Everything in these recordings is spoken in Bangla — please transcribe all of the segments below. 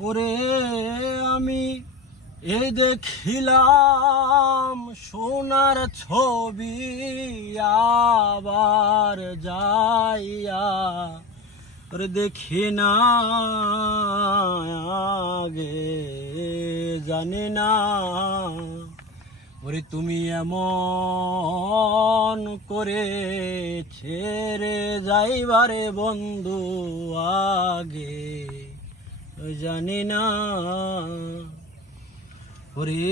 ওরে আমি এই দেখিলাম সোনার ছবি আবার যাইয়া ওরে দেখি না আগে জানি না ওরে তুমি এমন করে ছেড়ে যাইবারে বন্ধু আগে জানি না ওরে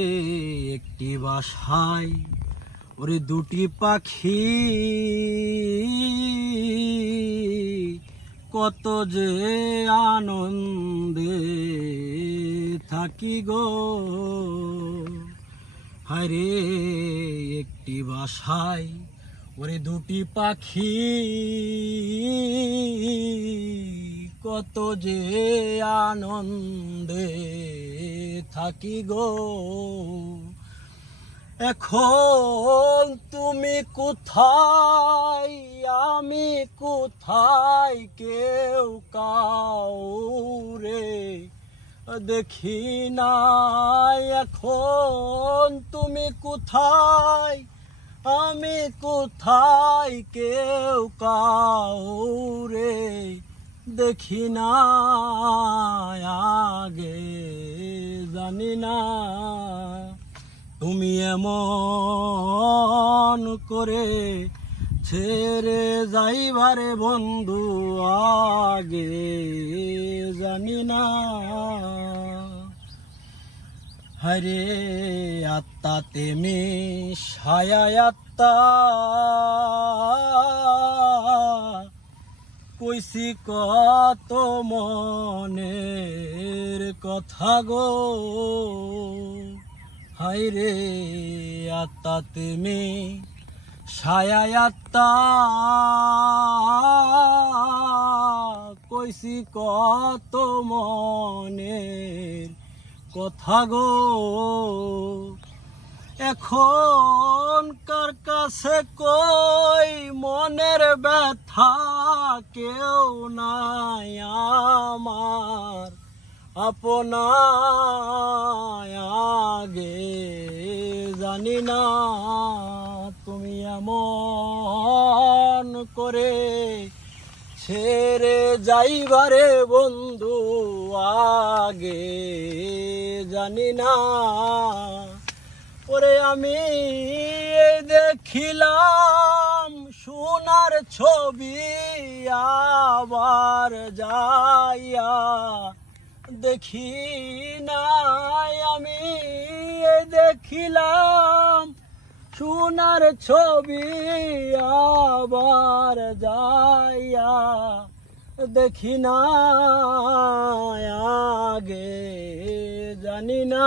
একটি বাসায় ওরে দুটি পাখি কত যে আনন্দে থাকি গো হায়রে একটি বাসায় ওরে দুটি পাখি কত যে আনন্দে থাকি গো এখন তুমি কোথায় আমি কোথায় কেউ কাউরে দেখি না এখন তুমি কোথায় আমি কোথায় কেউ কাউরে দেখি না আগে জানি না তুমি এমন করে ছেড়ে যাইবারে বন্ধু আগে জানি না হরে আত্মা তেমি ছায়া আত্মা কইছি কত মনের কথা গো হায়রে আত্মা তেমি ছায়া আত্মা কইছি কত মনের কথা গো এখন কার কাছে কই মনের ব্যথা কেউ নাই আমার আপনায় আগে জানি না তুমি এমন করে ছেড়ে যাইবারে বন্ধু আগে জানি না ওরে আমি দেখিলাম সোনার ছবি আবার যাইয়া দেখি নাই আমি দেখিলাম সোনার ছবি আবার যাইয়া দেখি না আগে জানি না।